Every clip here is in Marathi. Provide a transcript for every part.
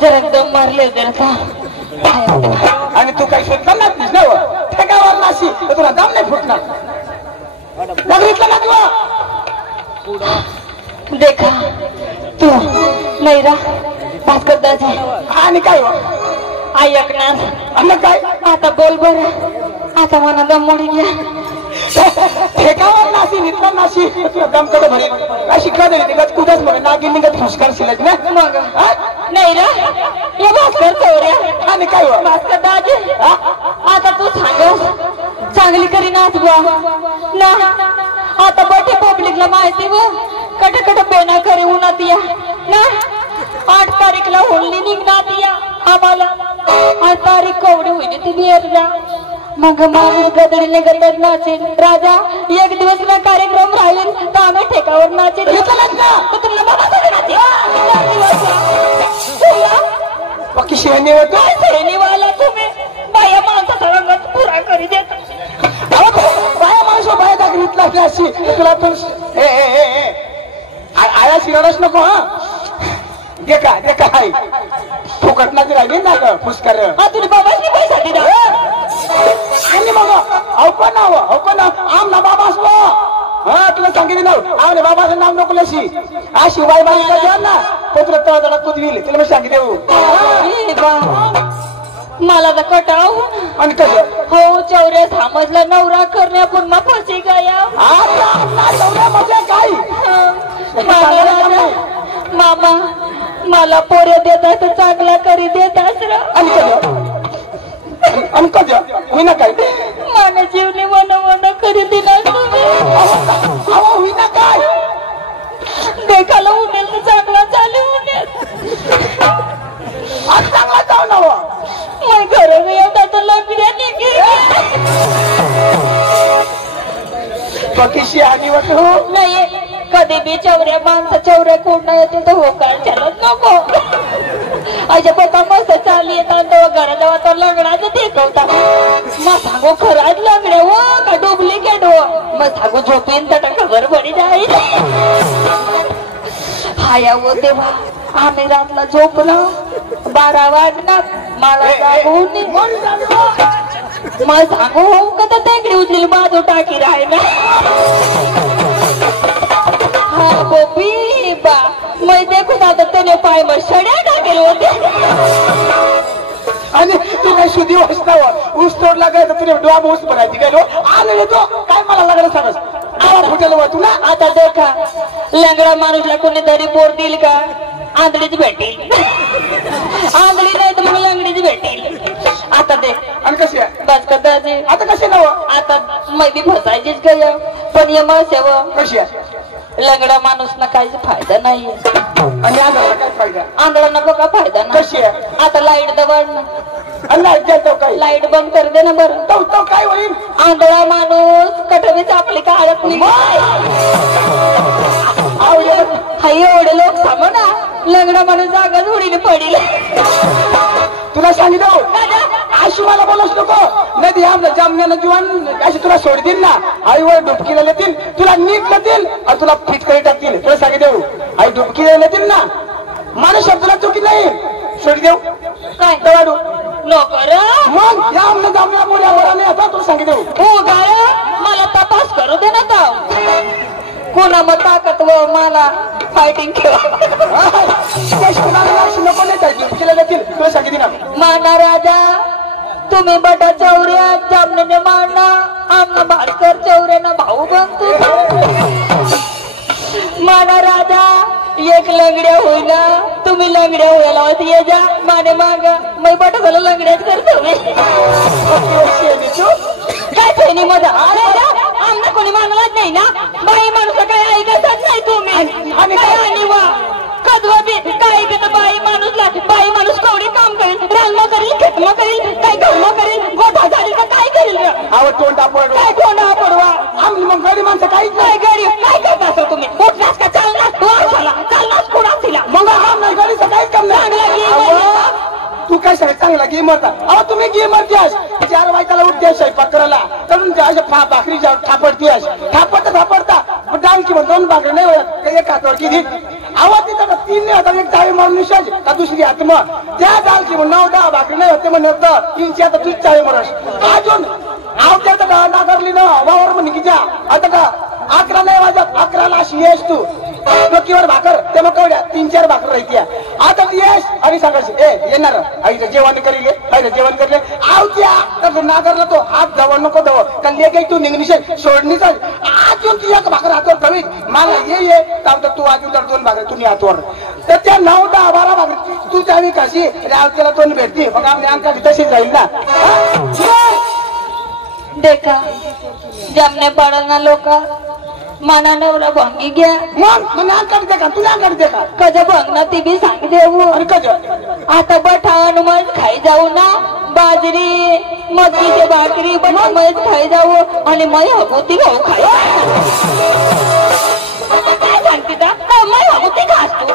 जरा एकदम मारले होते आणि तू काही शोधला नाहीस ना ठेकावर नाशी तर तुला दम नाही फुटणार बघितलं ना तुला देखा तू मैरा भास्कर दाजी आणि काय ऐकणार आणि काय आता बोल बर आता मला दम मोडून घ्या ठेकावर नाशी निघला नाशी तुला दम कडे भरेल काय शिकला तरी तिला कुठंच म्हणे नागिन निघत फुसकार शिलायच ना मग नाही रा हे भास्कर चौऱ्या आणि काय भास्कर दाजी आता तू सांग चांगली करी नाच बुवा ना आता बटे पब्लिकला माहिती व कट कट पेना करी उन्हात या ना 8 तारीखला होळी निघणार या आम्हाला 8 तारीख कवडी होईल ती बिअरला मग माणूस गदडीने गदड नाचेल राजा एक दिवस ना कार्यक्रम राहील तर आम्ही ठेकावर नाचेल तुला बाकी शेणी होतो शेणीवाला तुम्ही बाया माणसाचा रंगात पुरा करी देत बाया माणूस बाया दाखवितला अशी तुला पण आया शिरडच नको हा देखा हाय फुकट ना राहिली ना ग पुष्कर तुम्ही बाबांनी पैसा दिला आणि मग अवकन आम ना बाबा असलो हा तुला सांगितलं ना आमने बाबाचं नाव नको लशी हा शिवाय बाई का ना पुत्र तळतळा कुदविल तिला मी सांगितलं मला तर कटाव आणि कसं हो चौऱ्या समजला नवरा करण्या पुन्हा फसी गया मजा काय मामा मला पोरे देता तर चांगला करी देत आणि कधी होईना काय मला जीवनी मन करी दिला होईना काय देखाला उमेल तर चांगला चालू उमेल आज चांगला जाऊ ना मग घर येतात तर लग्न बाकीशी आणि वाट हो नाही कधी बी चौऱ्या माणसं चौऱ्या कोण येते तर हो काय चालत नको अशा पप्पा मस्त चालली येतात तेव्हा घरा जेव्हा तर लग्नाच देखवता मग सांगू खराच लग्न हो का डुप्लिकेट हो मग सांगू झोपेन तर खबर पडी जाईल हाया हो तेव्हा आम्ही रातला झोपलो 12 वाजणार मला जागून मग सांगू हो का तर तेंगडी उचलेली बाजू टाकी राहिला हाँ बोबी बा मैं देखो दादा तेने पाय में सड्या टाकेल होते आणि तू काही शुद्धी वाचताव ऊस तोडला काय तर तुझे डोळा ऊस भरायची काय आले तो काय मला लागलं सांगस आवा फुटेल वा तुला आता देखा लंगडा माणूसला कोणीतरी पोर देईल का आंधळीच भेटेल आंधळी नाही तर मग लंगडीच भेटेल आता दे आणि कशी आहे बस दादाजी आता कशी नाव आता मै बी फसायचीच गय पण ये मग सेव कशी आहे लंगडा माणूस ना काहीच फायदा नाहीये आणि आंधळा काय फायदा आंधळा ना बघा फायदा नाही कशी आहे आता लाईट दबाड ना आणि देतो काय लाईट बंद कर दे ना बरं तो काय होईल आंधळा माणूस कटवीच आपली काळत हाय एवढे लोक थांबा ना लग्न माणूस जागा जोडीने पडेल तुला सांगितलं आशी मला बोलच नको नदी आमला जामण्याला जीवन अशी तुला सोडतील ना आईवर डुबकीला येतील तुला नीट येतील आणि तुला फिटकरी टाकतील तुला सांगितलं आई डुबकीला येतील ना माणूस शब्दाला चुकी नाही सोडी देऊ काय दवाडू नोकर मग या आमला जामण्या मुलावर नाही आता तुला सांगितलं हो गाय मला तपास करू दे ना तर कोणा मग ताकद व मला फायटिंग नको नाही डुबकीला येतील तुला सांगितलं ना माना राजा तुम्ही बटा चौऱ्या जामने मारना आमना भास्कर चौऱ्याना भाऊ बनतो माना राजा एक लंगड्या होईना तुम्ही लंगड्या व्हायला होती ये जा माने मागा मै बटा झाला लंगड्याच करतो मी काय फेनी मध्ये आमना कोणी मानलाच नाही ना बाई माणूस काय ऐकतच नाही तुम्ही आणि काय वा कधवा बी काय ऐकत बाई माणूसला बाई माणूस कवडी काम करेल रालमा करेल खेतमा करेल काय गहमा करेल गोठा झाली का काय करेल आव तोंडा पडवा काय तोंडा पडवा आम्ही मग गडी माणसं काहीच नाही गडी काय करत असं तुम्ही उठलास का चाललास वारसाला चाललास कुणा तिला मग आम नाही गडीचं काहीच काम नाही तू काय सांग चांगला गेमरता अहो तुम्ही गेमर द्यास 4 वाजताला उठते स्वयंपाक करायला करून अशा भाकरी थापडतीस थापडता डांग किंवा 2 भाकरी नाही होत एक हातावर किती आवाज तिथं 3 नाही होता एक टाळी मारून मनुष्यच का दुसरी आत्मा त्या जालची 9-10 भाकरी नाही होते म्हणत होतं 300 आता तुझ आहे मरस अजून आवत्यात का नाकारली ना वावर म्हणे की जा आता का 11 नाही वाजत 11ला अशी येस तू डोकीवर भाकर ते मग कवड्या 3-4 भाकर राहत्या आता ती येस आणि सांगायचं ए येणार आईचं जेवण करीले आईचं जेवण करले आवत्या तर नाकारला तो हात जवळ नको जवळ का लेके तू निघणीशे सोडणीच अजून ती एक भाकर हातवर कवीत मला ये तर तू अजून तर 2 भाकर तुम्ही हातवर तर त्या 9-10-12 भाकर तू त्यावेळी कशी आवत्याला तोंड भेटती मग आपली अंका तशीच जाईल ना देखा जमने पडल ना लोक मना नवरा भंगी घ्या मग तुला अंकाडी देखा तुला अंकाडी देखा कज भंगना ती बी सांग देऊ आणि कज आता बठाण मज खाई जाऊ ना बाजरी मक्कीचे भाकरी बठा मज खाई जाऊ आणि मै हगोती भाऊ खाई काय सांगते का मै हगोती खास तू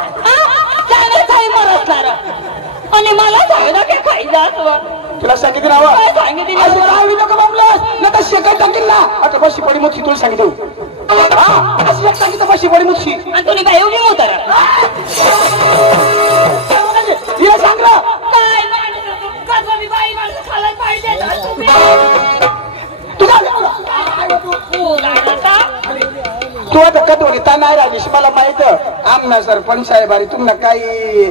चांगलं खाई मरसणार आणि मला सांग काय खाई जास तुला सांगितलं ना काय सांगितलं नको बाबलास ना तर शेकाय टाकील ना आता बशी पडी मुच्छी तुला सांगितलं अशी एक सांगितलं बशी पडी मुच्छी आणि तुम्ही काय एवढी मोतर हिला सांगलं काय कसं बाई माणसं खायला पाहिजे तुला तू आता कधी ता नाही राजेश मला माहित आमना सरपंच साहेब अरे तुम्हाला काही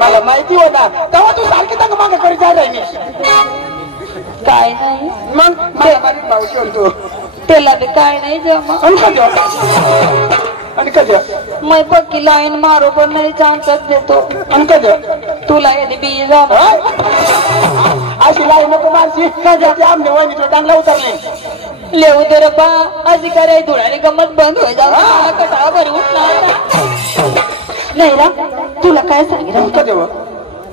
मला माहिती होता तेव्हा तू सारखी तर मागे करी जाय राहिलीस काय नाही मग मला बारीक भाऊ ठेवतो त्याला बी काय नाही जमा आणि कधी मैं पक्की लाईन मारो पण नाही चान्सच देतो आणि कधी तुला येते बी जाणार अशी लाई नको मारशी कधी आमने वहिनी तुला चांगला उतरले लेऊ दे रे बा अशी कराय धुळाली गमत बंद होई जाऊ कटाळा भरी उठणार नाही रा तुला काय सांगितलं कधी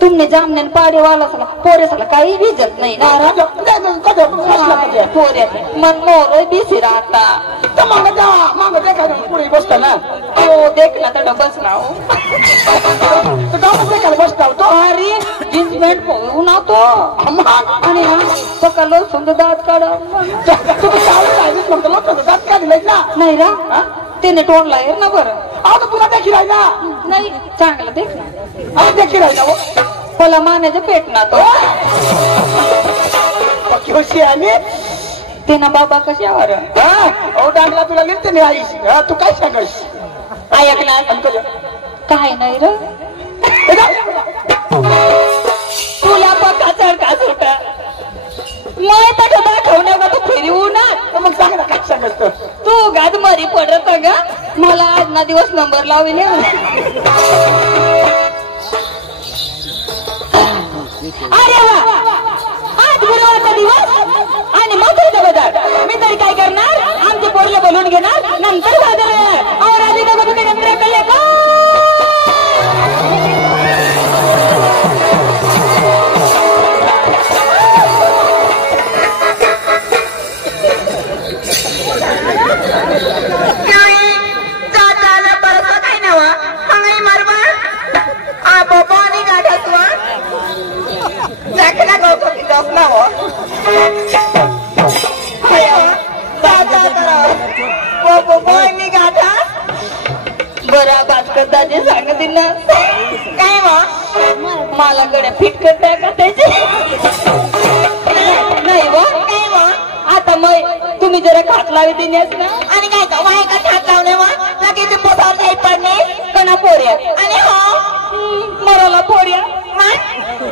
तुमने जामने पाडे वाला सला पोरे सला काही भिजत नाही ना पोरे मन मोर बिसी राहता माग देखा पुढे बसता ना हो देख ना तर बसला बसता होतो अरे जीन्स पॅन्ट पोहू ना तो आणि ना पकडलो समजा दात काढ दात काढलाय ना नाही रा त्याने टोनला येर ना बरं आता तुला देखील आहे ना नाही चांगलं देख ना देखील आहे ना मला मानाचं पेट ना तो होशी आणि ते ना बाबा कशावर डांगला तुला लिहिते नाही आईशी तू काय सांगायस ऐकणार काय नाही र तुला पक्का चढका सुट मग तर दाखवण्या का तू फिरवू ना मग सांग ना काय सांगायचं तू गाद मरी पडत ग मला आज ना दिवस नंबर लावले अरे वा आज गुरुवारचा दिवस आणि मथुरेचा बाजार मी तरी काय करणार आमचे पोरले बोलून घेणार नंतर बाजार और आधी दोघं तुम्ही नंतर कळले का बरा बात करता जे सांगते ना काय मला गड्या फिट करताय का त्याचे नाही वा काय वा आता मग तुम्ही जरा खात लावी देण्यास ना आणि काय का वाय का खात लावणे वा लगेच पोटावर जाई पडणे कणा पोऱ्या आणि हो मराला पोऱ्या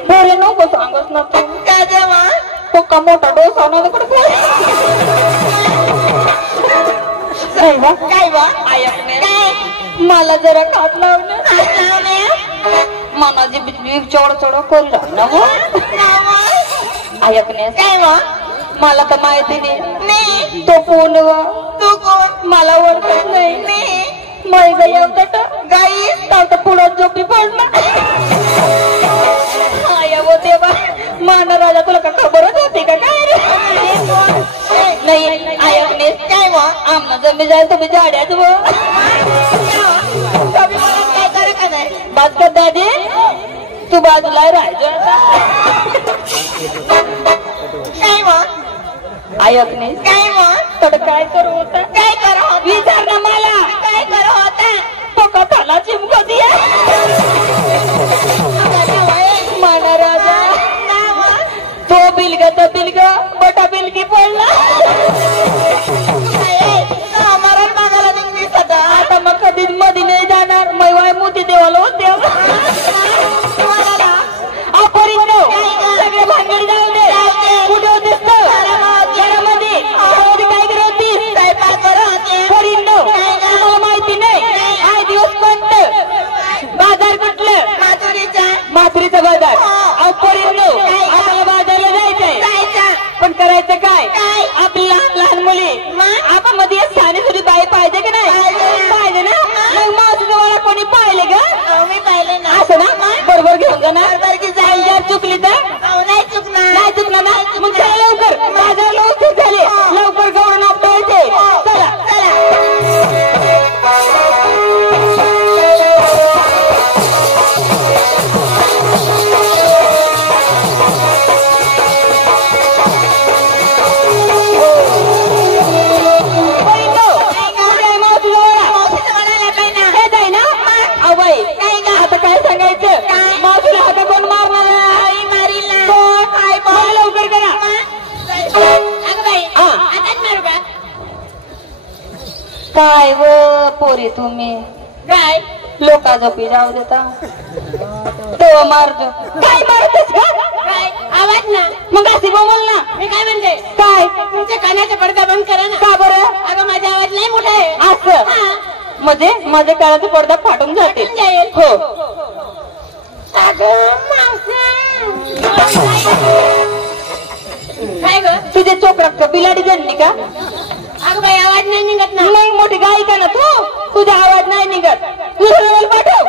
पोरे नको सांगत ना तू काय जेव्हा तो का मोठा डोसा ना काय वा ऐकणे मला जरा खात लावणे मनाची बिजली चोड चोड करू ना ऐकणे काय वा मला तर माहिती नाही तो कोण वा तू कोण मला ओळखत नाही मै गाई गाई तर पुढं झोपी पडला वो देवा मान राजा तुला का खबरच होती का काय नाही ऐकणे काय वा आमना जमी जाईल तुम्ही झाड्याच व काय कर का नाही बात कर दादी तू बाजूला राहायचं काय वा ऐकणे काय वा तर काय करू होता काय करा विचार ना मला काय करू होता तो कथाला चिमको दिया काय व पोरी तुम्ही काय लोका झोपी जाऊ देता तो मारतो काय मारतोस का काय आवाज ना मग अशी बोल ना मी काय म्हणते काय तुमच्या कानाचा पडदा बंद करा ना का बरं अगं माझा आवाज लय मोठा आहे असं हा. म्हणजे माझ्या कानाचा पडदा फाटून जातील फाटून जाईल. हो अगं मावसा काय ग तुझे चोपडात बिलाडी जनली का अगं बाई आवाज नाही निघत ना नाही मोठी गायिका ना तू तुझा आवाज नाही निघत दुसरा नंबर पाठव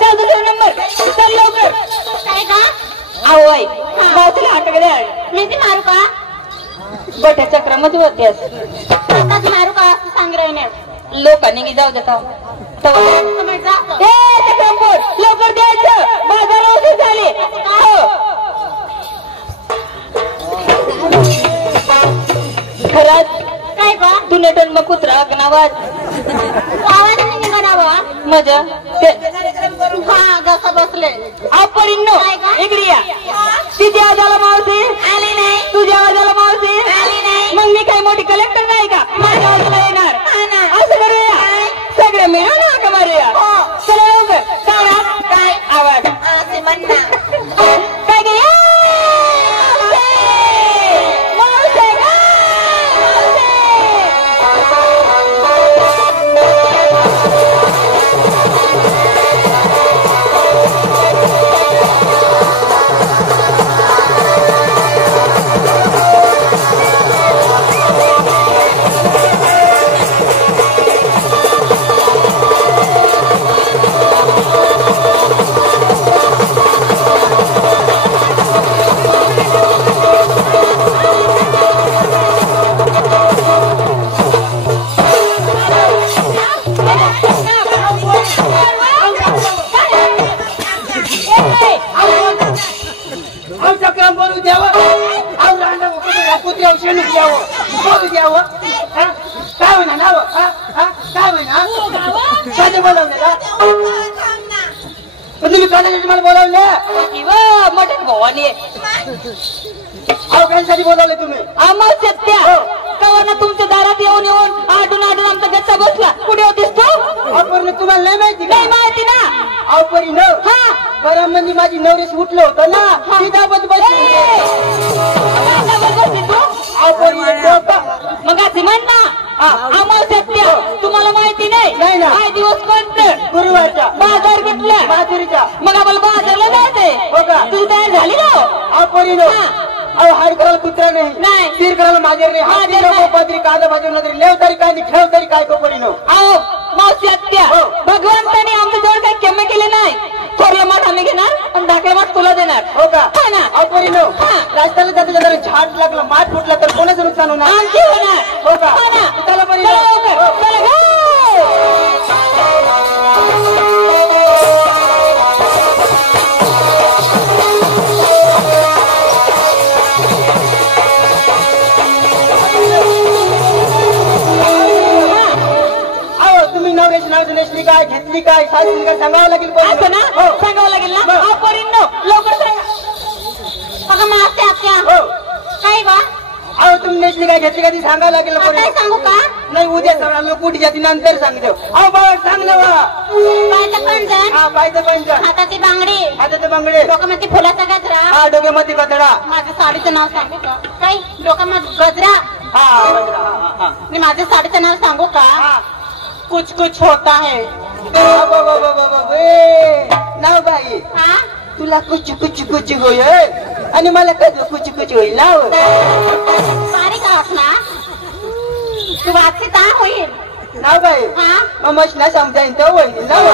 चल दुसरा नंबर चल लवकर काय का आहो आई मावतीला हाटक द्या मी ती मारू का गोठ्या चक्रामध्ये होत्यास आताच मारू का असं सांग राहिले लोकांनी जाऊ देता चक्रमपूर लवकर द्यायचं बाजार औषध झाले हो खरंच काय का तू नेटन मग कुत्रा आवाज आवाज नाही निघावा मजा हा जसं बसले आपण काय का? इकडे या तिथे आजाला मावशी आले नाही तुझ्या आजाला मावशी आले नाही मग मी काही मोठी कलेक्टर नाही का माझ्या आवाजाला येणार हा ना. असं करूया सगळे मिळून हाका मारूया चला लवकर सांगा काय आवाज असे म्हण ना काय गे मावशी ग, चक्रम बोलू द्यावं कुत्र्या शेणू द्यावं बोलू द्यावं काय होईना नाव काय होईना कधी बोलावले का पण तुम्ही कधी मला बोलावले मटन भवानी अहो कशासाठी बोलावले तुम्ही आम्हाला सत्या कवाना तुमच्या दारात येऊन येऊन आडून आडून आमचा गच्चा बसला कुठे होतीस तू अहो तुम्हाला नाही माहिती नाही का माहिती ना अहो परी न हा बरं म्हणजे माझी नवरेस उठलं होतं ना सीधा बस बसली आता बघ तू अहो परी डोकं मग असे म्हण ना आम्हाला सत्य तुम्हाला माहिती नाही नाही ना. काय दिवस कोणतं गुरुवारच्या बाजार कुठला माधुरीच्या मग आम्हाला बाजारला जायचंय हो का? तुझी तयार झाली ना हो? अहो परी नो अहो हाड करायला कुत्रा नाही नाही. तीर करायला माझ्या नाही हात माजेर नको नाही. पदरी कादा बाजू नदरी लेव तरी काय नाही खेळ तरी काय परी नो अहो मावशी आत्या हो. भगवंताने आमच्या जवळ काही कमी केले नाही थोरलं माठ आम्ही घेणार आणि ढाकलं माठ तुला देणार हो का हा ना. अहो परी नो हा. रस्त्याला जाता जाता झाड लागला माठ फुटला तर कोणाचं नुकसान होणार आमची होणार हो का हो ना. चला परी चला लवकर. हो. चला गो. अहो तुम्ही नवऱ्याची नाव नेसली काय घेतली काय साजली काय सांगावं लागेल परी. असं ना हो. सांगावं लागेल ना हो. अहो पोरींनो, लवकर सांगा अगं मावशी आत्या हो काय बा अहो तुम्ही नेसली काय घेतली काय ती सांगावं लागेल परी. काय सांगू का नाही उद्या सगळ्यांना कुठे जाती नंतर सांगतो अहो बाबा सांग ना बा पायचं पंजन हा पायचं पंचन हाताची बांगडी हाताचं बांगडे डोक्यामध्ये फुलाचा गजरा हा डोक्यामध्ये कचडा माझ्या साडीचं नाव सांगू का काय डोक्यामध्ये गजरा हा कचडा, हा मी माझ्या साडीचं नाव सांगू का हा कुछ कुछ होता है बाबा, बाबा, बाबा, ए, नाव बाई हा तुला कुच कुच कुच होय आणि मला कधी कुच कुच होईल नाव बारीक आहात ना तू वाचते का होईल नाव बाई हा मग मशना समजाईन तो होईल नाव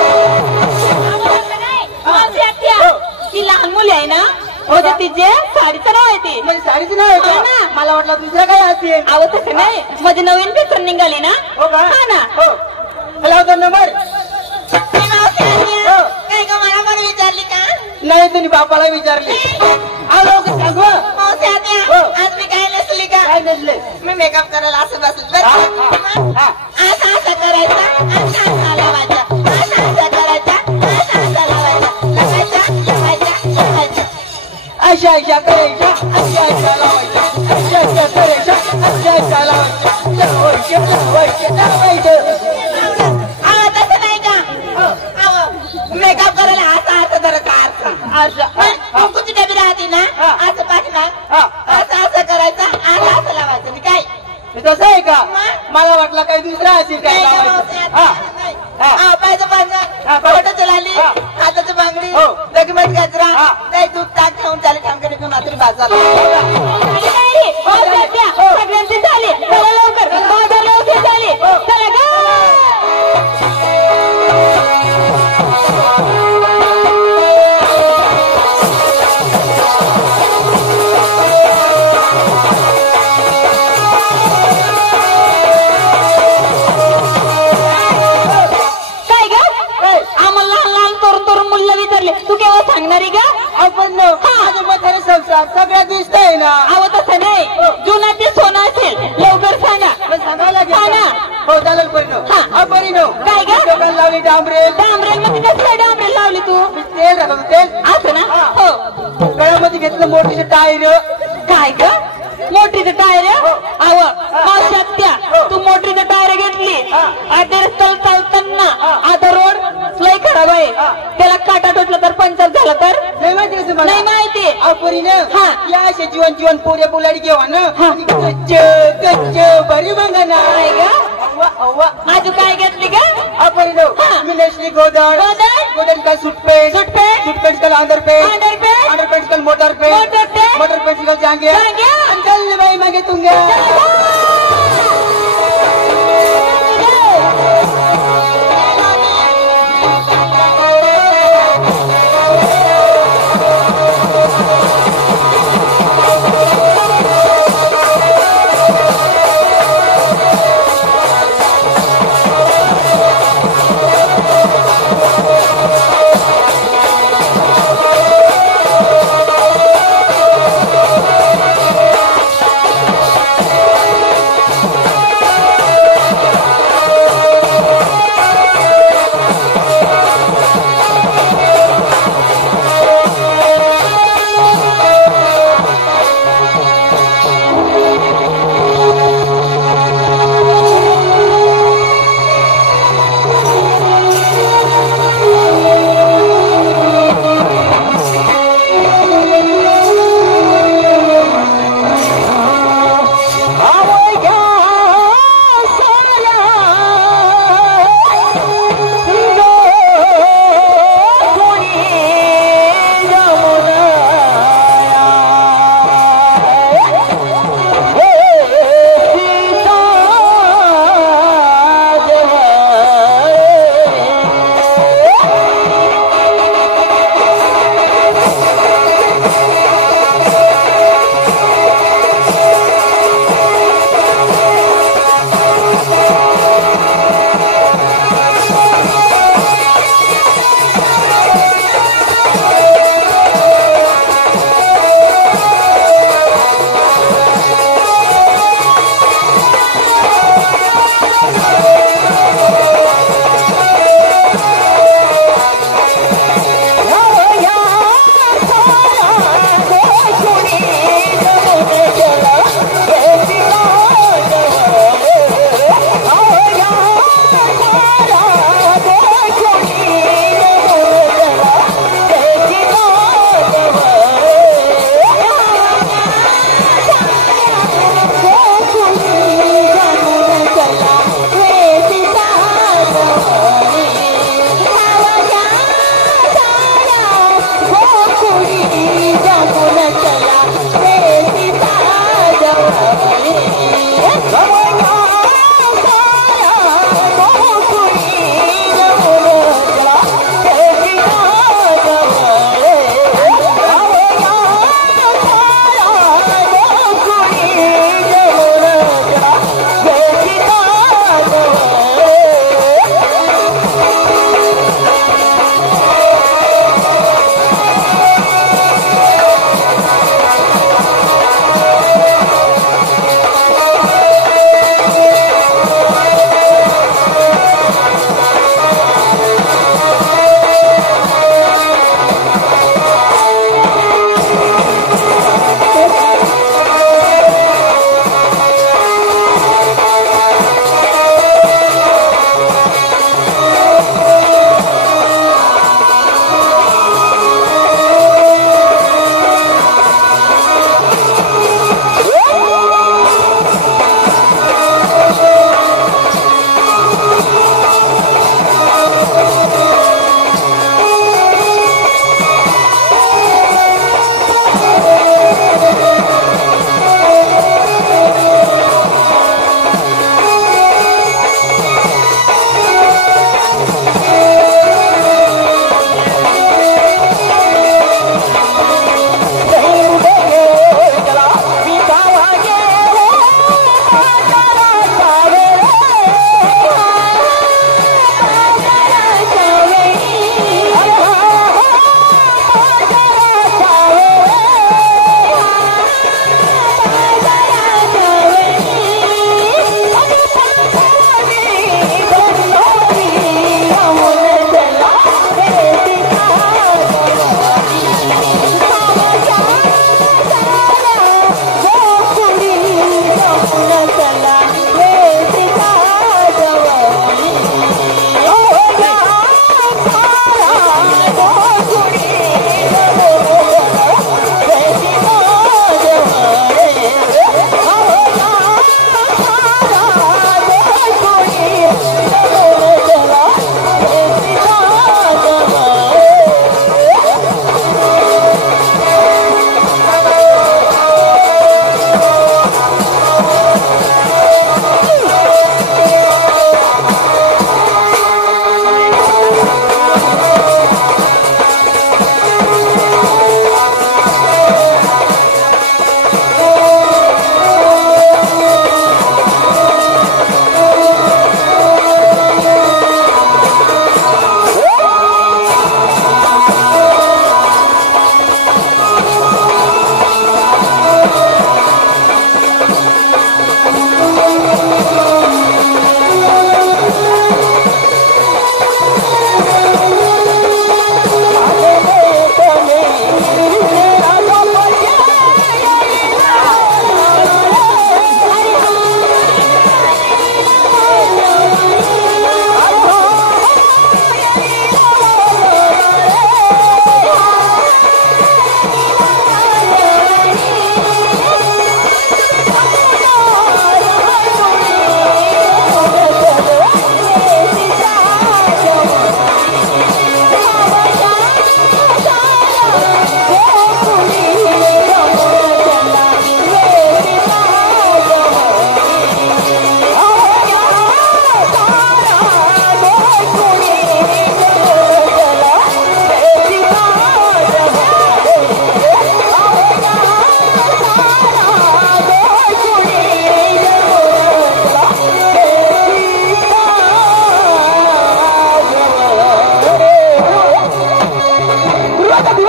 मावशी आत्या हो. ती लहान मुली आहे ना म्हणजे तिचे साडीचं नाव आहे ती म्हणजे साडीचं नाव आहे हो का? ना. मला वाटलं दुसरं काय असेल अहो तसं नाही माझी नवीन पेपर निघाली ना हो का हा ना. हो लावतो नंबर काय मावशी आत्या? हो. काय का मला पण विचारली का नाही तुम्ही बापाला विचारले आलो का सांगू मावशी आत्या हो. आज मी काय नसली का काय नसले मी मेकअप करायला असं बसलं हा, बरं हा, हा. असं असं करायचा असं असं लावायचा असं असं करायचा असं असं लावायचा लावायचा लावायचा लावायचा अशा अशा करायच्या अशा अशा लावायच्या अशा अशा करायच्या अशा अशा लावायच्या अहो, तसं नाही का अहो, मेकअप करायला असं जरा कुंकूची डबी राहते ना असं पाठीमाग असं करायचं असं लावायचं मी काय तसं आहे का मला वाटलं काही दुसरा असेल काय पाहिजे पाहिजे लाली हाताची बांगडी डगमट गजरा नाही दूध ताक खाऊन चालेल ठामकडे घेऊन आतरी बाजार सगळ्यांची झाली चला लवकर माझा लवकर झाली चला ग तू केव्हा सांगणारी का आपण माझं म्हातारे संसार सगळ्या दिसतंय ना अहो तसं नाही जुना ते सोनं असेल लवकर सांगा सांगावं लागेल सांगा हो चालेल परिणव परिणव काय ग डोक्याला लावली डांबरेल डांबरेल मध्ये कसं डांबरेल लावली तू तेल राहतो तेल असं ना हो गळ्यामध्ये घेतलं मोठीचे टायर काय ग मोटरीचं टायर अव मावशात्या तू मोटरीचं टायर घेतली आता रस्त्याला चालताना आता रोड लय खराब आहे त्याला काटा टोचला तर पंचर झाला तर नाही माहिती नाही माहिती आपण या असे जीवन जीवन पोऱ्या बोलाडी घेवा ना हा. कच्च कच्च बरी बघा ना काय ग आजू काय घेतली का आपण हा. मी नेसली गोदड गोदड का सुटपेट सुटपेट. सुटपेट का अंडरपेट अंडरपेट. अंडरपेट का मोटर पेट मोटर पेट. मोटर पेट का जांगे जांघ्या. चल बाई मागे तुंगे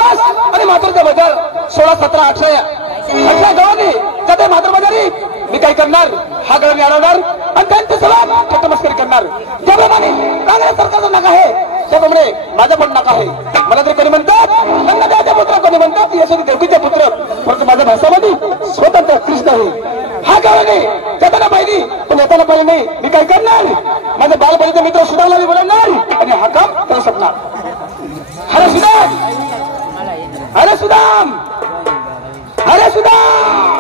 दिवस आणि माथुरचा बाजार 16, 17, 18 गावांनी त्यात माथुर बाजारी मी काय करणार हा गळ मी अडवणार आणि त्यांचे सगळं थट्टमस्करी करणार. त्याप्रमाणे काँग्रेस सरकारचं नका आहे त्याप्रमाणे माझं पण नका आहे. मला तरी कोणी म्हणतात नंददेवाचे पुत्र, कोणी म्हणतात यशोदी देवकीचे पुत्र, परंतु माझ्या भाषामध्ये स्वतंत्र कृष्ण आहे. हा गावाने त्याला पाहिजे पण येताना पाहिजे नाही. मी काय करणार माझ्या बालपणीचा मित्र सुधारला मी बोलवणार आणि हा काम त्याला सपणार. हरे सुदाम, हरे सुदाम, हरे सुदाम,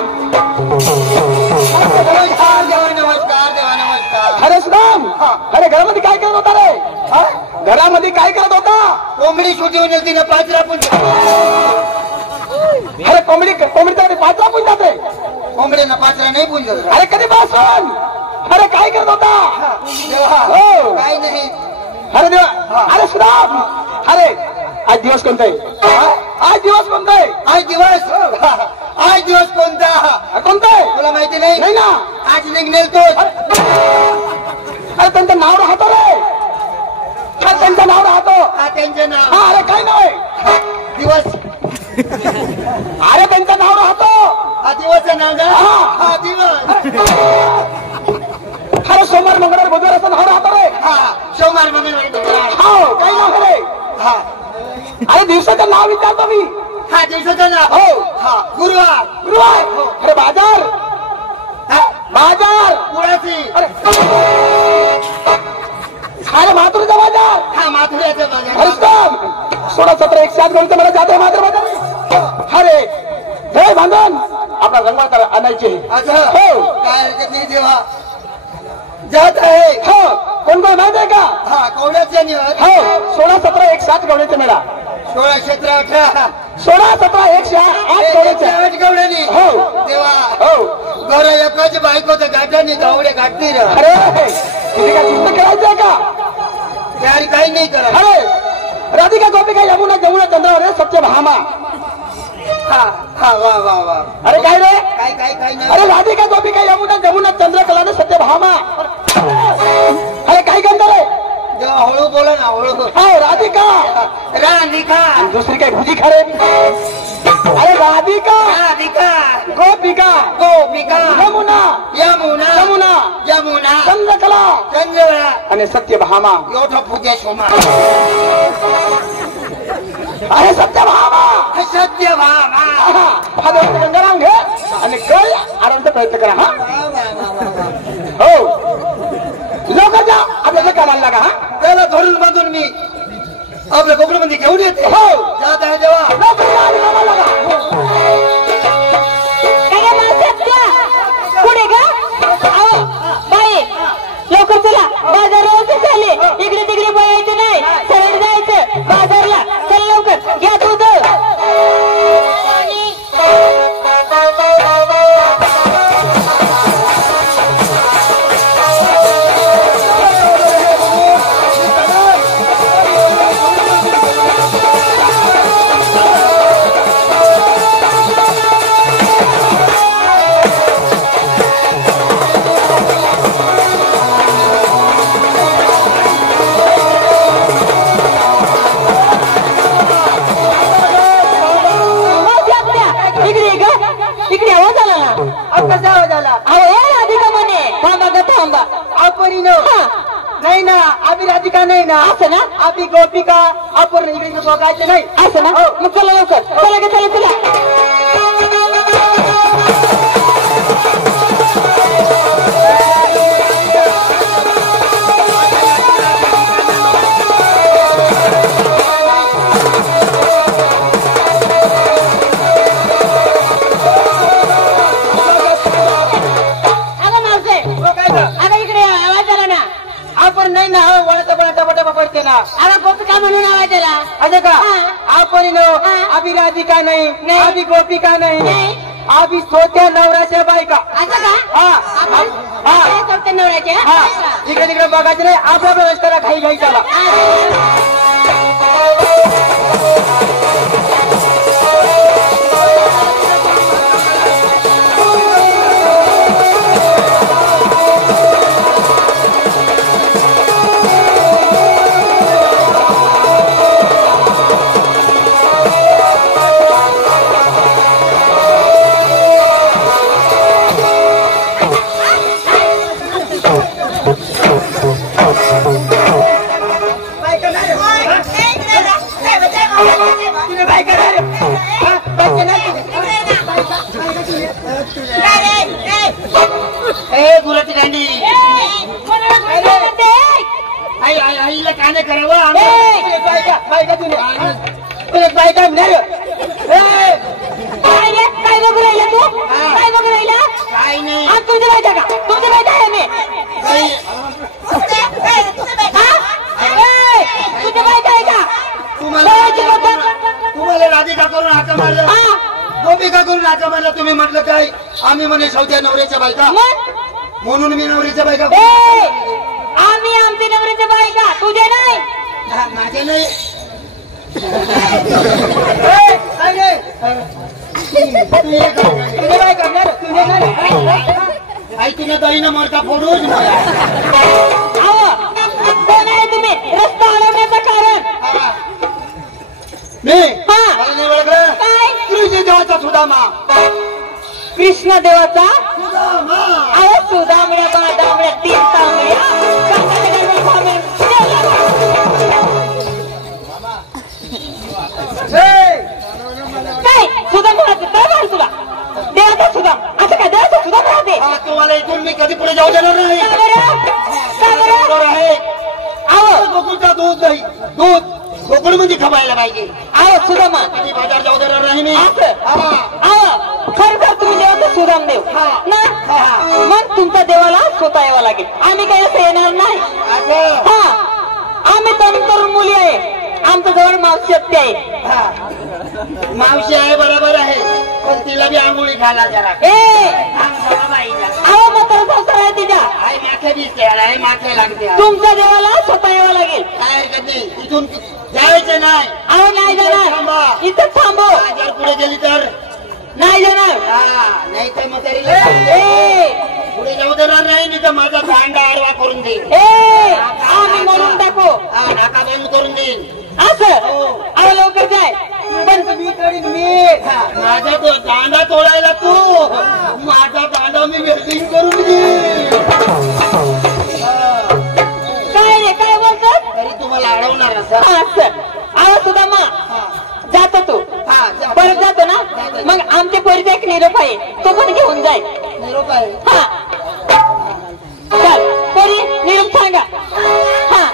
नमस्कार देवा, नमस्कार देवा, नमस्कार. हरे सुदाम. अरे घरामध्ये काय करत होता रे? घरामध्ये काय करत होता? कोंबडी शिजवून होती ना पाचरा पण. अरे कोंबडीच्या पाचवा पुंजात रे. कोंबडीनं पाचरा नाही पुंजत. अरे कधी पासून? अरे काय करत होता? हो. काय नाही. अरे देवा, अरे सुदाम, अरे आज दिवस कोणता आहे? आज दिवस कोणता आहे? आज दिवस कोणता कोणता आहे तुला माहिती नाही? नाही ना. आज निघेल तो. अरे त्यांचं नाव राहतो रे. अरे त्यांचं नाव राहतो. हा त्यांचं नाव. हा अरे काय नाव आहे? दिवस. अरे त्यांचं नाव राहतो. हा दिवस नाव ना. हा. हा दिवस. अरे सोमवार, मंगळवार, बुधवार असं नाव राहतो रे. हा सोमवार मंगळवार. हो काय नाव आहे रे? हा अरे दिवसाचं नाव विचारतो मी. हा दिवसाचं नाव. हो. हा गुरुवार. गुरुवार. अरे बाजार. बाजार. गुळाची. अरे माथुरचा बाजार. हा माथुऱ्याचं बाजार. हरिस्ताम 16, 17, 107 गणित मला जाते मात्र बाजार. अरे हे बांधून आपला रंगवाळ आणायचे. असं हो. काय हरकत नाही देवा. जात आहे. हो कोण कोण माहिती आहे का? हा कवड्याच्या निवड. हो 16, 17, 107 गवण्याचा मेळा. 16, 17, 18. 16, 17, 108 गवण्याचा. गवड्यानी. हो. देवा. हो. घर एकच बायको तर गाठाने गवडे गाठते रे. अरे किती काय पुस्तक करायचंय का? तयारी काही नाही करत. अरे राधिका गोपिका यमुना जमुना चंद्रावर आहे सत्य भामा. हा हा वा वा वा. अरे काय रे? काय काय काय नाही. अरे राधिका गोपिका यमुना जमुना चंद्रकला सत्य भामा. अरे काय गंध रे? देवा हळू बोला ना हळू. हो राधिका. राधिका. आणि दुसरी काय भुजी खा रे? अरे राधिका, राधिका. गोपिका, गोपिका. यमुना, यमुना. यमुना, यमुना. चंद्रकला चंद्रवळा. आणि सत्य भामा. एवढा पूजा शोमा. अरे सत्य भामा. सत्य भामा. हा गंगाराम घे आणि कळ आरामचा प्रयत्न करा. हा हो लवकर जा आपल्याला कामाला लागा. हा त्याला धरून बांधून मी आपल्या कोकणामध्ये घेऊन येते. हो जात आहे देवा. लवकर जा आणि कामाला लागा. काय रे माणसाच्या? पुढे ग अहो बाई लवकर चला बाजारात झाले. इकडे तिकडे बघायचं नाही, सरळ जायचं बाजारला. चल लवकर घ्या दूध. इकडे आवाज आला ना. कसा आवाज आला? अहो या राधिका म्हणे. थांबा ग थांबा. आपण नाही ना. आम्ही राधिका नाही ना. असं ना. आम्ही गोपिका. आपण इकडे बघायचे नाही. असं ना. मग चला लवकर. चला ग चला चला. आपण नाही ना. वळता वळता बटा पडते ना. अगं गोपिका म्हणून आवाज त्याला. असं का? आपण आम्ही राधिका नाही, आम्ही गोपिका नाही. आम्ही स्वतः नवऱ्याच्या बायका. असं का? हा स्वतः नवऱ्याचे. हा इकडे तिकडे बघायचं नाही. आपला प्रवेश करा खाई घ्यायचा. तुम्ही बायका नाही रे. हा, बायका नाही तुम्ही. ए गुलाची कांडी आई आई आईला काय नाही करावं आम्ही बायका बायका तुम्ही बायका नाही रे. काय बघू राहिला तू काय बघू राहिला काय नाही आज तुझ्या माहिती का तुझ्या माहिती आहे मी तुझ्या माहिती आहे का तुम्हाला राधिका करून हाका मारलं गोपिका करून हाका मारलं तुम्ही म्हटलं काय आम्ही म्हणे सौद्या नवऱ्याच्या बायका म्हणून मी नवऱ्याच्या बायका आम्ही आमच्या नवऱ्याच्या बायका तुझ्या नाही माझ्या नाही आई तुला दहीनं मरता फोडून कोण आहे तुम्ही रस्ता अडवण्याचं कारण मी मला नाही ओळखलं काय कृष्ण देवाचा सुदामा कृष्ण देवाचा सुदामा अहो सुदामड्या बादामड्या 3 तांबड्या काय सुदाम म्हणायचं काय म्हणाल तुला देवाचा सुदाम असं काय देवाचा सुदाम राहते तुम्हाला इथून मी कधी पुढे जाऊ देणार नाही आहे गोकुळचा दूध नाही दूध गोकुळ मध्ये खपायला पाहिजे आहो सुदामा कधी बाजार जाऊ देणार नाही मी खरं तुम्ही देवाचा सुदाम देव ना मग तुमच्या देवाला स्वतः यावं लागेल आम्ही काही असं येणार नाही हा आम्ही तरुण मुली आहे आमच्या जवळ मावशी हत्ती आहे मावशी आहे बरोबर आहे पण तिला बी आंघोळी घाला जरा अहो म्हातारा संसार आहे तिच्या आई माथे दिसते आई माथे लागते तुमच्या देवाला स्वतः यावं लागेल काय हरकत नाही इथून जायचं नाही अहो नाही जाणार इथं थांबव जर पुढे गेली तर नाही जाणार नाही तर मग पुढे जाऊ देणार नाही तर माझा भांडा आडवा करून देईल आम्ही मरून टाकू नाका बंद करून देईल असं अहो लवकर जाय पण माझा तो दांडा तोडायला तू माझा दांडा मी वेल्डिंग करून देईल काय रे काय बोलतात तरी तुम्हाला अडवणार असं अहो सुदामा जातो तू परत जातो ना मग आमच्या पोरीचा एक निरोप आहे तो पण घेऊन जाय निरोप आहे हा चल पोरी निरोप सांगा हा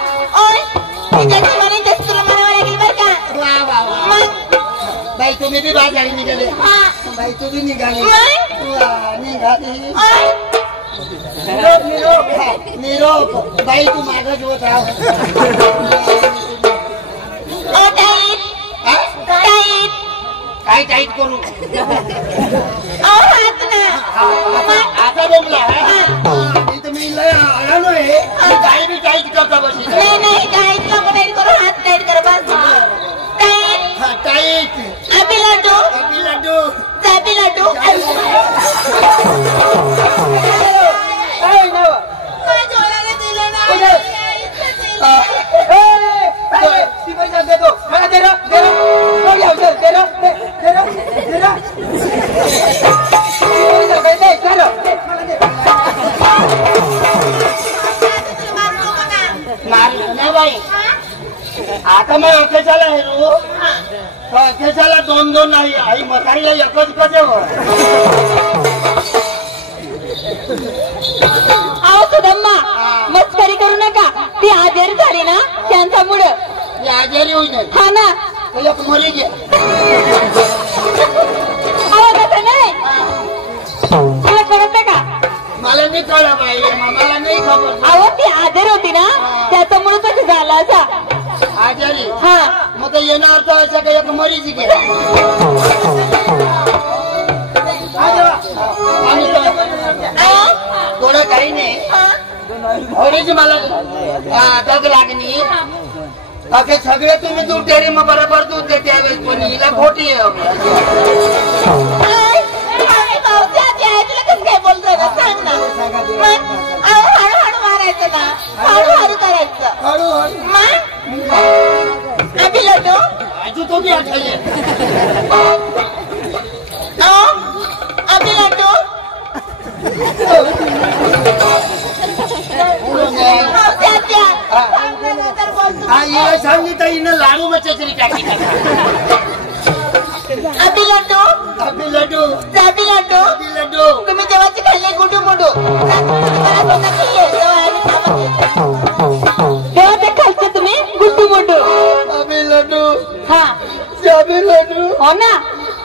बाई तुम्ही बी बाजारी निघाले बाई तुम्ही निघाले निघाली निरोप निरोप निरोप बाई तू माझा जोत काय टाईट करू आता बोलला तुम्ही लय अडालो आहे काय बी टाईट करता बस टाईट करू हात टाईट कर बस टाईट अभी लड्डू अभी लड्डू जाबी लड्डू आता मग अखेशाला हेरू अखेशाला 2-2 नाही आई मकारीला एकच कसे अहो सुदम्मा मस्करी करू नका ती आजारी झाली ना त्यांच्यामुळं ती आजारी होईल हा ना एक मरी घे अहो तसं नाही तुला कळत नाही का मला नाही कळलं पाहिजे मला नाही खबर अहो ती आजारी होती ना त्याच्यामुळे तसं झालं असा आजारी हा मग येणार तर असं काही एक मरीची घे थोडं काही नाही मरीची मला दग लागणी अखे सगळे तुम्ही दूध डेअरी मग बरोबर दूध देते त्यावेळेस पण हिला खोटी आहे काय बोलतोय ना सांग ना हळूहळू मारायचं ना हळूहळू करायचं अभी लड्डू आजू तो भी आठाइए अभी लड्डू सांगितलं हिनं लाडू मच्छरी टाकी जाबी लड्डू जाबी लड्डू जाबी लड्डू तुम्ही जेव्हाची खाल्ले गुडू मुडू तेव्हा ते खालचे तुम्ही गुड्डू मुड्डू. जाबी लड्डू हा जाबी लड्डू हो ना.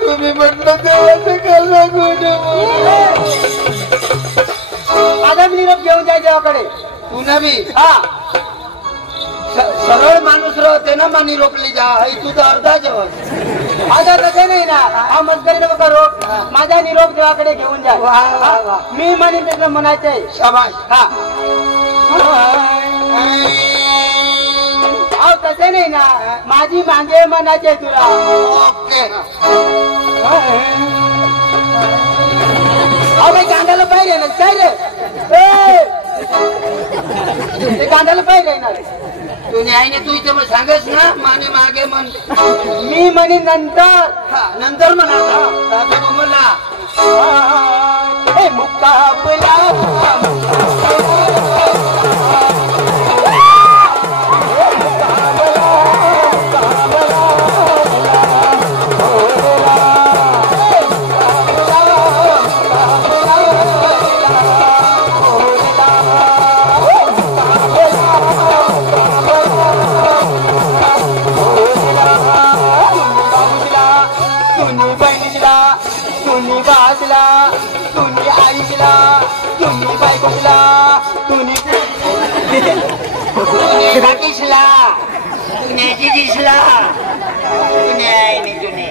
तुम्ही म्हटलं देवाचं खाल्लं गुडू माझा निरोप घेऊन जाय देवाकडे. तू नवी हा सरळ माणूस राहते ना मानी रोपली जा आई तुझं अर्धा जेवण माझा तसं नाही ना. हा मस्करी नको करू. माझा निरोप देवाकडे घेऊन जाय. वा, वा, वा. मी म्हणेन त्याचं म्हणायचंय. शाबाश हा अहो तसं नाही ना. माझी मांगे म्हणायचे तुला. ओके अहो बाई कांद्याला पाहिजे ना काय रे. ते कांद्याला पाहिजे ना. तुझ्या आईने तू इथे मग सांगस ना माने मागे म्हण मी म्हणे नंतर. हा नंतर म्हणा आता मला हे मुकाबला तुम्ही बाजला तुम्ही आईला तुम्ही बायकोला तुम्ही राकेशला तुझ्याची दिसला तुझ्या आईने तुने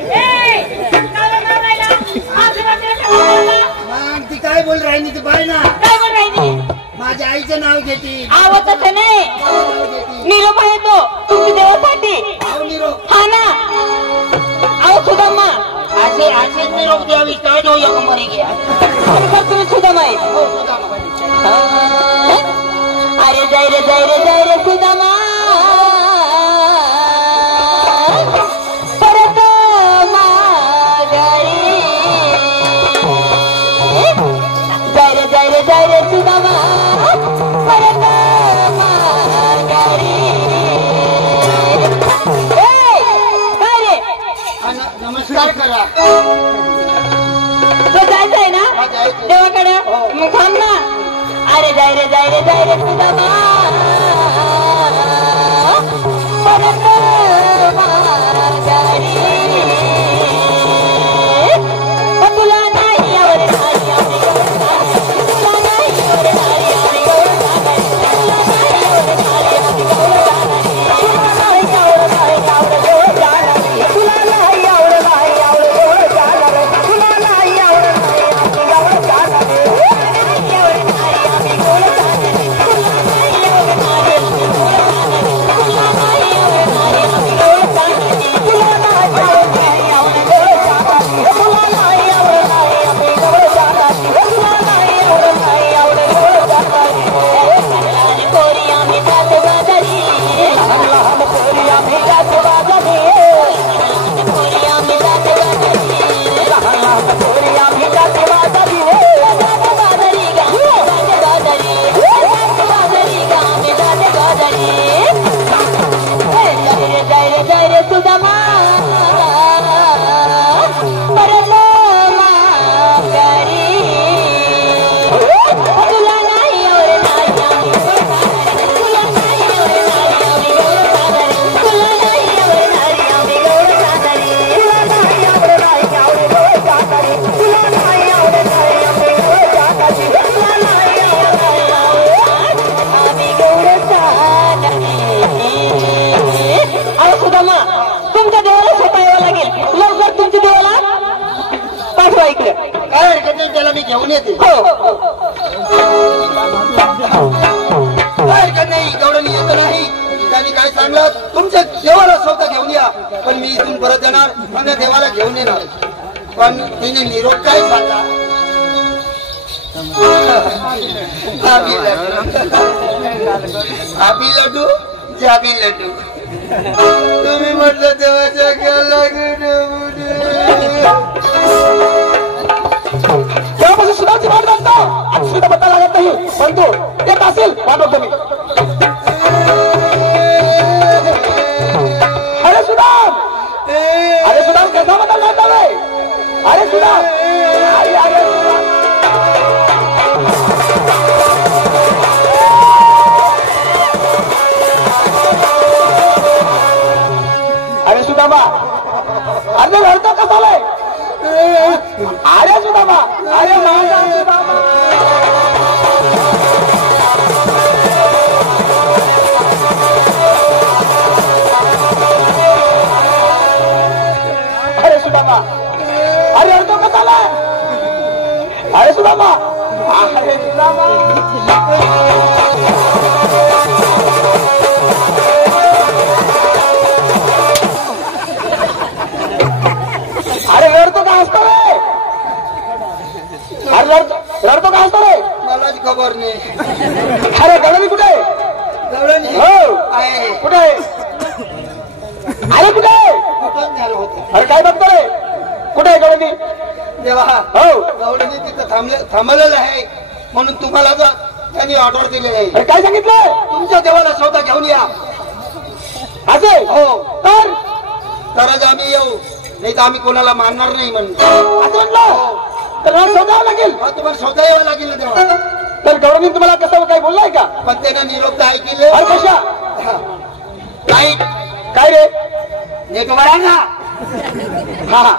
मग ती काय बोल राहिली ती पाय ना काय बोल राहिली. माझ्या आईचं नाव घेते आव तसं नाही. निरोप आहे तो तुमची देवासाठी. आव निरोप हा ना. अहो सुदामा असे असेच निरोप द्यावी काय देऊ या कंपनी घ्या खरोखर तुम्ही सुदामा आहे. अरे जय रे जय रे जय रे सुदामा परत माघारी. जय रे जय रे जय रे सुदामा परत माघारी. काय रे नमस्कार करा तो जायचं आहे ना देवाकडे. मग थांब ना. अरे जय रे जय रे जय रे सुदामा परत माघारी. तुला नाही आवडत नारी आम्ही गौरव. तुला नाही आवडत नारी आम्ही गौरव. तुला नाही आवडत नारी आम्ही गौरव. तुला नाही आवडत नाही आवडत गौरव जाणार. तुला नाही आवडत नाही आवडत गौरव जाणार. तुला नाही आवडत नाही आम्ही गौरव जाणार. तुला नाही आवडत नारी आम्ही गौरव जाणार. तुला नाही आवडत नारी आम्ही गौरव जाणार. तुला नाही आवडत नारी आम्ही गौरव जाणार. तुला नाही आवडत नाही आवडत गौरव जाणार. तुला नाही आवडत नाही आम्ही गौरव जाणार. तुला नाही आवडत नाही आवडत गौरव जाणार. लहान पोरी आम्ही जातो बाजारी. लहान पोरी आम्ही जातो बाजारी. लहान पोरी आम्ही जातो बाजारी. लहान पोरी आम्ही जातो बाजारी. जातो बाजारी गा जातो बाजारी. जातो बाजारी गा आम्ही जातो बाजारी. जय रे जय रे जय रे सुदामा परत माघारी. तुला नाही आवडत नाही आम्ही तुला नाही आवडत नाही आम्ही गौरव सागरी. तुला नाही आवडत नाही आम्ही गौरव सागरी. तुला नाही आवडत नाही आवडत गौरव सागरी. तुला नाही आवडत नाही आम्ही गौरव सागरी. तुला नाही आवडत नाही आम्ही गौरव सागरी. अहो सुदामा तुमच्या देवाला स्वतः यावं लागेल. लवकर तुमच्या देवाला पाठवा इकडे. काय हरकत नाही त्याला मी घेऊन येते हो काय हरकत नाही तेवढं मी येत नाही त्यांनी काय सांगलं तुमच्या देवाला स्वतः घेऊन या पण मी इथून परत येणार माझ्या देवाला घेऊन येणार पण तिने निरोप काय सांगा आबी लड्डू जाबी लड्डू तुम्ही म्हटलं देवाच्या गेला तेव्हापासून सुधाची वाट बघतो. आज सुद्धा पत्ता लागत नाही परंतु येत असेल वाट बघतो मी. अरे सुदाम कसा बदल लागतो रे. अरे सुधा अरे अरे अरे सुदामा अरे घडतो कसा आलाय अरे सुदामा अरे माझा सुदामा अरे सुदामा अरे घडतो कसा आलाय अरे सुदामा अरे सुदामा अरे रडतो का हसतो रे अरे रडतो का हसतो रे मलाच खबर नाही. अरे गवळणी कुठे आहे? गवळणी हो आहे. कुठे आहे? अरे कुठे आहे? कुठं झालं होतं अरे काय बघतो रे कुठे आहे गवळणी? देवा हो गवळणी तिथं थांबलेलं आहे म्हणून तुम्हाला त्यांनी ऑर्डर दिली आहे. अरे काय सांगितलं तुमच्या देवाला सौदा घेऊन या. असे हो तर तरच आम्ही येऊ नाही तर आम्ही कोणाला मानणार नाही म्हणून. असं म्हटलं तर मला शोधावं लागेल. हा, तुम्हाला स्वतः यावं लागेल ना तेव्हा. तर गवळणी तुम्हाला कसं काय बोललाय का? पण त्यानं निरोप तर ऐकले. अरे कशा टाईट काय रे नीट बरा ना. हा हा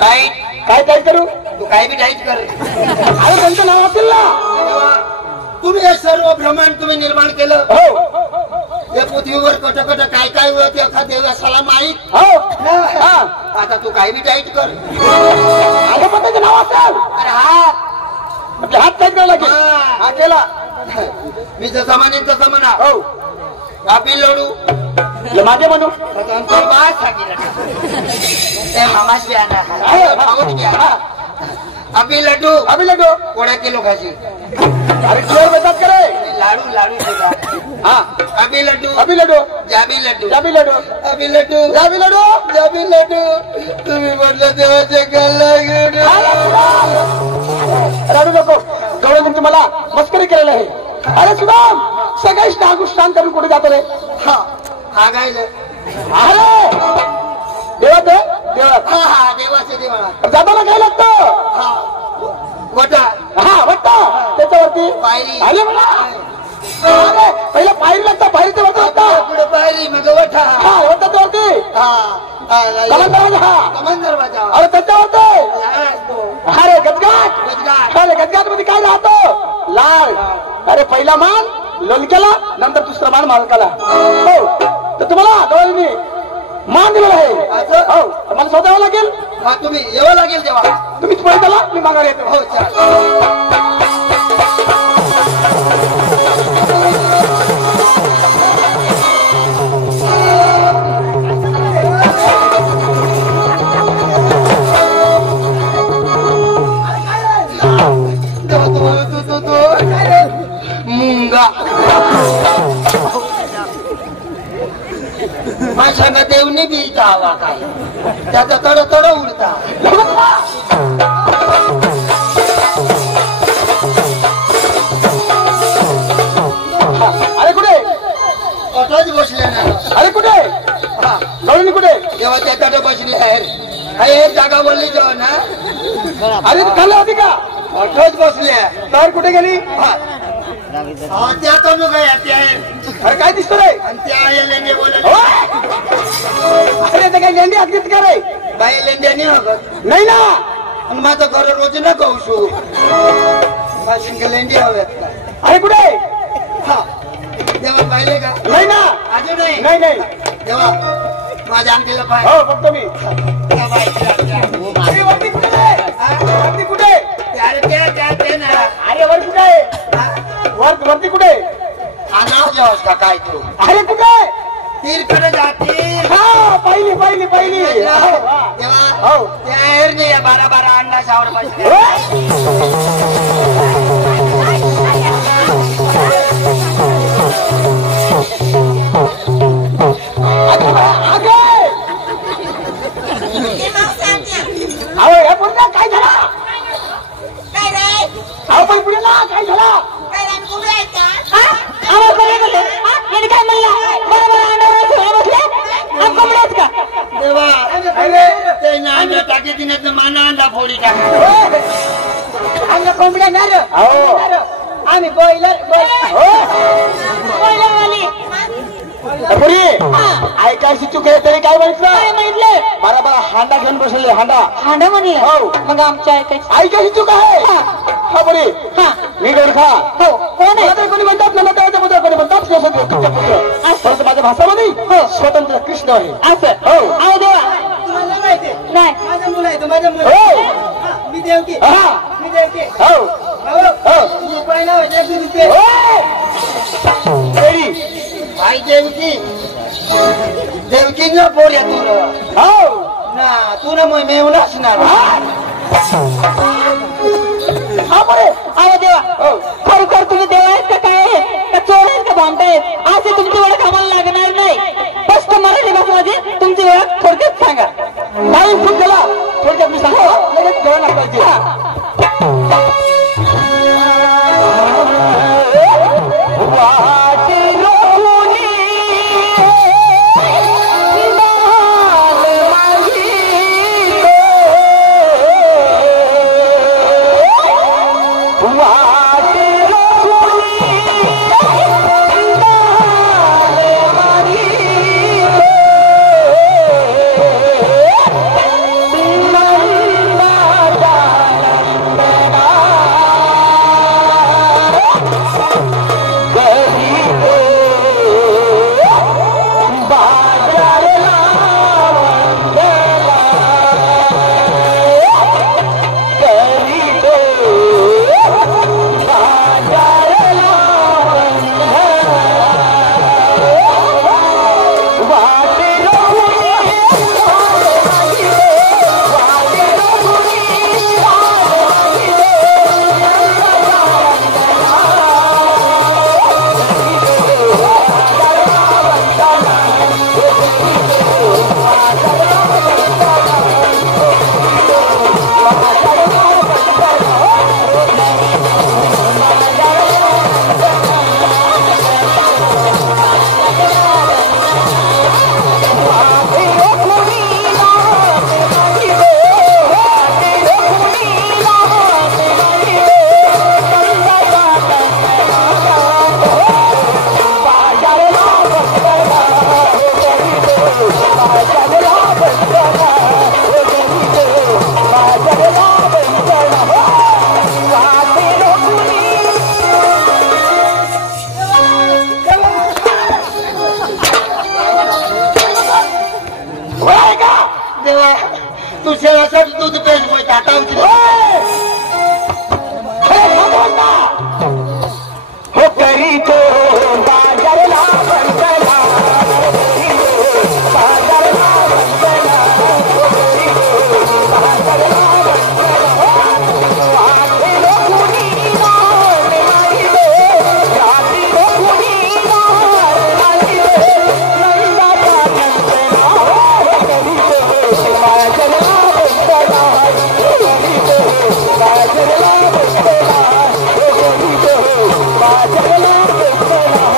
टाईट काय काय करू तू काय बी टाईट कर. अरे त्यांचं नाव असेल ना. तेव्हा तुम्ही हे सर्व ब्रह्मांड तुम्ही निर्माण केलं. हो या पृथ्वीवर कट कट काय काय होत एखाद्या सला माहीत. हो हा आता तू काय बी टाईट कर. अरे पण त्याचं नाव असेल अरे हा म्हणजे हात काय करावं लागेल. हा. हा केला मी जसं म्हणेन तसं म्हणा. हो आपली लढू ले माझे म्हणू आता आमचं बाळ सांगितलं ते मामाच बी आणा भाऊच बी आणा. आपली लड्डू अभि लड्डू कोड्या किलो खायची. अरे क्लिअर बेतात करे लाडू लाडू सुद्धा. हा अभि लड्डू अभि लड्डू जाबी लड्डू जाबी लड्डू अभि लड्डू जाबी लड्डू जाबी लड्डू तुम्ही म्हटलं देवाचे गल्ला घेऊन रडू नको गवळणी तुम्हाला मस्करी केलेलं आहे. अरे सुदाम सगळे स्नान करून कुठे जातो रे. हा हा गायलं. अरे देवात देवात हा हा देवाचे देवा. जाताना काय लागतं. हा गोटा हा वाटतं त्याच्यावरती पायरी. अरे म्हणा अरे पहिला पायरी लागतं पायरी ते वाटतं पुढे पायरी मग वठा. हा वाटतं त्यावरती कलंदर हा कमंदर वाजा. अरे त्याच्यावरती अरे गजगाट अरे गजगाट मध्ये काय राहतो लाल. अरे पहिला मान लोणक्याला नंतर दुसरा मान मालकाला. हो तर तुम्हाला गवळणी मान दिलेला आहे. हो मला स्वतःवं लागेल. हा तुम्ही येवं लागेल तेव्हा. तुम्ही पुढे चला मी मागायला येतो. हो चाल. मुंगा माझ्या देवनी बी इथं हवा काय त्याचा तड तड उडता. अरे कुठे ऑटोच बसले ना. अरे कुठे हा गवळणी कुठे तेव्हा त्याच्याकडे बसली आहे. एक जागा बोलली तेव्हा ना. अरे खाल्लं होती का ऑटोच बसली आहे. तर कुठे गेली. हा त्या तनु काय त्या अरे काय दिसतो रे. आणि त्या लेंडे बोलत अरे ते काही लेंडी हात घेत का रे. बाई लेंड्याने हवं नाही ना. आणि माझं घर रोज न कौशू माझी लेंडी हव्यात. अरे कुठे हा तेव्हा पाहिले का नाही ना. अजून नाही. नाही नाही तेव्हा माझ्या अंगठीला पाय. हो बघतो मी. त्या बाईच्या अंगठ्या. अरे वरती कुठे रे? वरती कुठे अरे त्या ना. अरे वर कुठे वरती कुठे हा नाव जेव्हास का काय तू. अरे कुठे तीरकडे जातील. हा पहिली पहिली पहिली तेव्हा हो त्या हेरने 12 अंडा शावर बसले. अहो या पुढे काय झाला. काय रे अहो पण पुढे ना काय झाला. काय रे कुठे आहे का आवाज काय बोलले. याने काय म्हणला बरोबर अंड्यावर ठेवून बसले. कोंबड्याच का तेव्हा ते ना अंडा टाके दिनात माना अंडा फोडी टाक आमच्या कोंबड्या नर आम्ही बॉयलर वाली ऐकायची चूक आहे तरी काय काय म्हटलं म्हटलं बरोबर हांडा घेऊन बसले हांडा हांडा म्हणलं हो. मग आमच्या ऐकायचं ऐकायची चूक आहे हा. हा बरी हा मी खा हो कोण आहे मला तरी कोणी म्हणतात मला काय पुत्र कोणी म्हणतात तुझ्या पुत्र परंतु माझ्या भाषामध्ये हो. स्वतंत्र कृष्ण आहे असं हो. अहो देवा तुम्हाला माहिती नाही माझं मुलं आहे माझं मुलं हो. मी देवकी हा. मी देवकी हो हो मी पहिला होते दिसते आई देवकी देवकी न पोऱ्या तू ना तू ना मग मेवून असणार हा बरे अहो देवा खरोखर तुम्ही देव आहेत का काय आहेत का चोर आहेत का भामटे आहेत असे तुमची ओळख आम्हाला लागणार नाही स्पष्ट मराठी भाषेमध्ये तुमची ओळख थोडक्यात सांगा नाही खूप गेला थोडक्यात मी सांगतो लगेच जेवण पाहिजे तू शेवासाठी दूध पेज मग टाटा हो करी तो बाजारला बंदला बाजारला बंदला बाजारला आते लोकुनी मार मारी दे जाती लोकुनी मार मारी दे नंदा पानंदना करी तो बाजारला बंदला करी तो बाजारला बंदला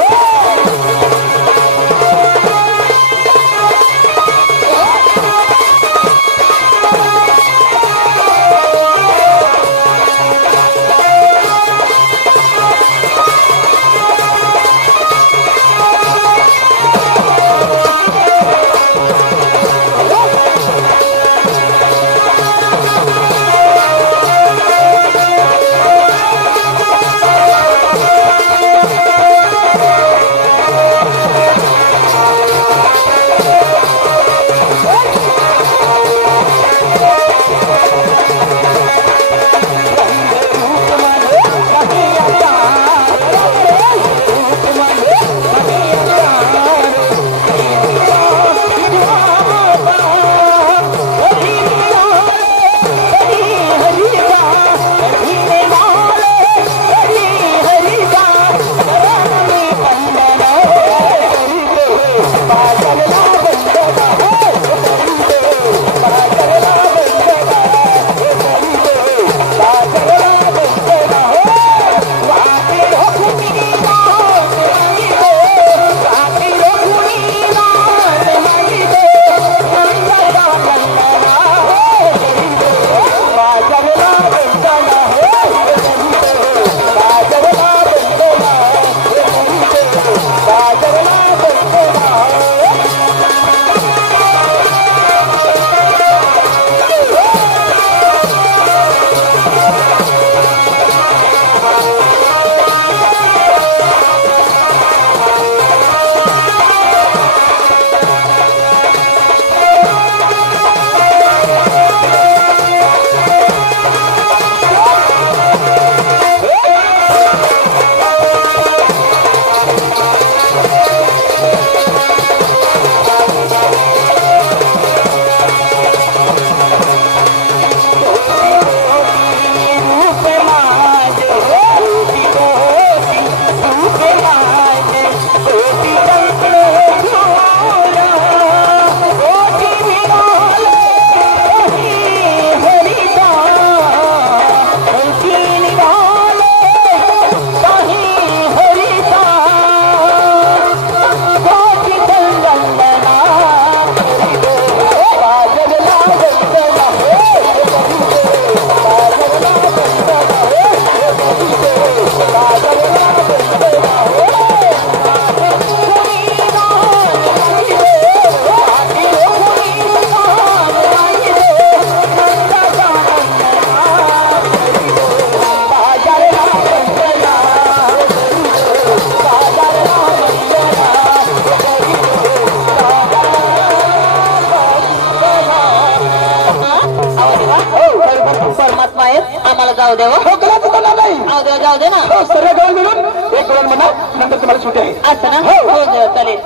महात्मा आहेत आम्हाला जाऊ द्या हो गळ्यात जाणार नाही जाऊ दे ना हो सर्व गवळ मिळून एक गवळ म्हणा नंतर तुम्हाला सुट्टी आहे असं ना हो. हो चालेल